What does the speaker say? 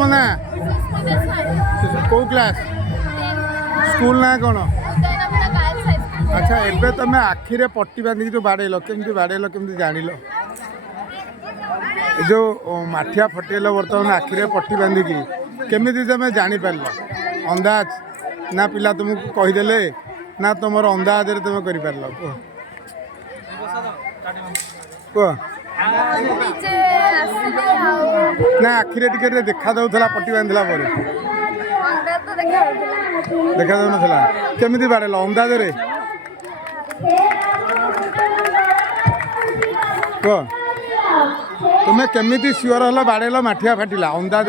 तुम ना कौ क्लास स्कूल ना कौन अच्छा एबे तुम आखिरे पट्टी बांधिक जो बाड़ेल केमती बाड़ेल केमती जानिल जो माठिया फटेल बर्तमान आखिरे पट्टी बांधिकी केमी तुम जापार अंदाज ना पिला तुमको कहीदेले ना तुम अंदाज तुम कर कह ना आखिरे टिके देखा दौला पट्टी बांधला देखा दौ ना केमी बाड़ेल अंदाज कह तुम्हें केमी सियोर हल बाड़ेल माठिया फाटिला अंदाज